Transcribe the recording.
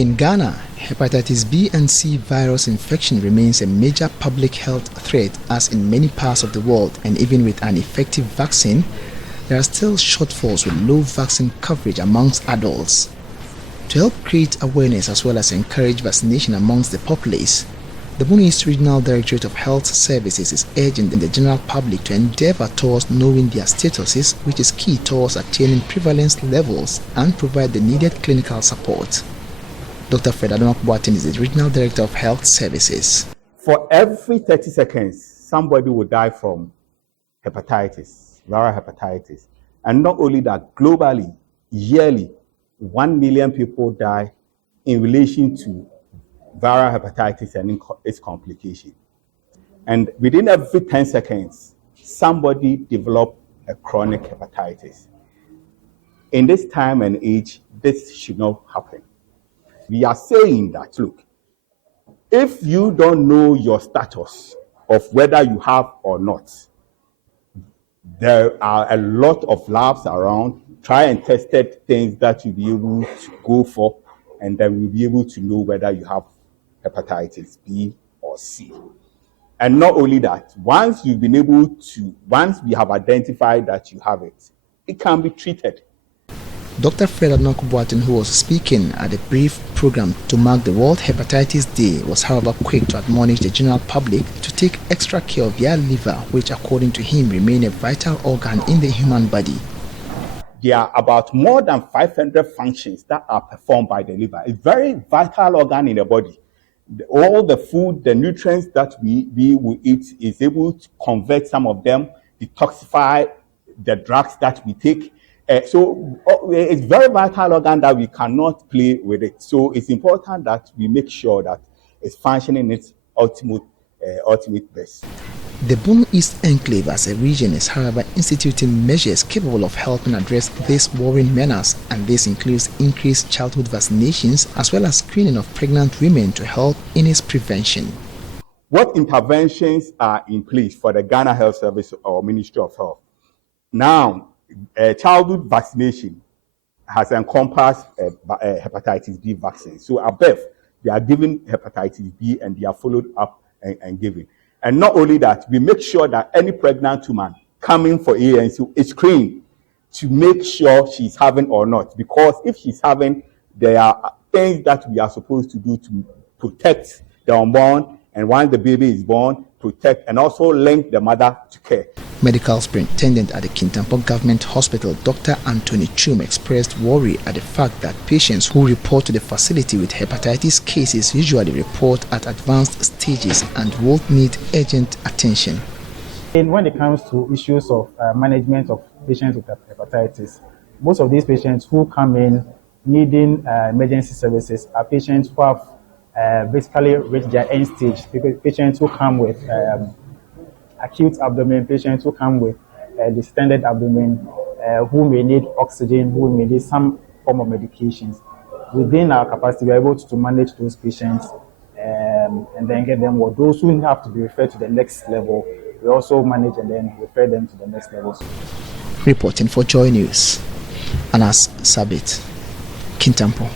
In Ghana, hepatitis B and C virus infection remains a major public health threat as in many parts of the world, and even with an effective vaccine, there are still shortfalls with low vaccine coverage amongst adults. To help create awareness as well as encourage vaccination amongst the populace, the Bono East Regional Directorate of Health Services is urging the general public to endeavor towards knowing their statuses, which is key towards attaining prevalence levels and provide the needed clinical support. Dr. Fred Boateng is the Regional Director of Health Services. For every 30 seconds, somebody will die from hepatitis, viral hepatitis. And not only that, globally, yearly, 1 million people die in relation to viral hepatitis and its complication. And within every 10 seconds, somebody develops a chronic hepatitis. In this time and age, this should not happen. We are saying that, look, if you don't know your status of whether you have or not, there are a lot of labs around, try and tested things that you'll be able to go for, and then we'll be able to know whether you have hepatitis B or C. And not only that, once we have identified that you have it, it can be treated. Dr. Fred Boateng, who was speaking at a brief program to mark the World Hepatitis Day, was however quick to admonish the general public to take extra care of their liver, which according to him remains a vital organ in the human body. There are about more than 500 functions that are performed by the liver. It's a very vital organ in the body. All the food, the nutrients that we will eat is able to convert some of them, detoxify the drugs that we take. So it's very vital organ that we cannot play with it. So it's important that we make sure that it's functioning its ultimate best. The Bono East Enclave as a region is, however, instituting measures capable of helping address this worrying menace, and this includes increased childhood vaccinations as well as screening of pregnant women to help in its prevention. What interventions are in place for the Ghana Health Service or Ministry of Health? Now, childhood vaccination has encompassed hepatitis B vaccine. So above, they are given hepatitis B and they are followed up and given. And not only that, we make sure that any pregnant woman coming for ANC is screened to make sure she's having or not. Because if she's having, there are things that we are supposed to do to protect the unborn, and once the baby is born, protect and also link the mother to care. Medical Superintendent at the Kintampo Government Hospital, Dr. Anthony Chum, expressed worry at the fact that patients who report to the facility with hepatitis cases usually report at advanced stages and will need urgent attention. And when it comes to issues of management of patients with hepatitis, most of these patients who come in needing emergency services are patients who have basically reached their end stage, patients who come with acute abdomen, patients who come with distended abdomen, who may need oxygen, who may need some form of medications. Within our capacity, we are able to manage those patients and then get them well. Those who have to be referred to the next level, we also manage and then refer them to the next level. Reporting for Joy News, Anas Sabit, Kintampo.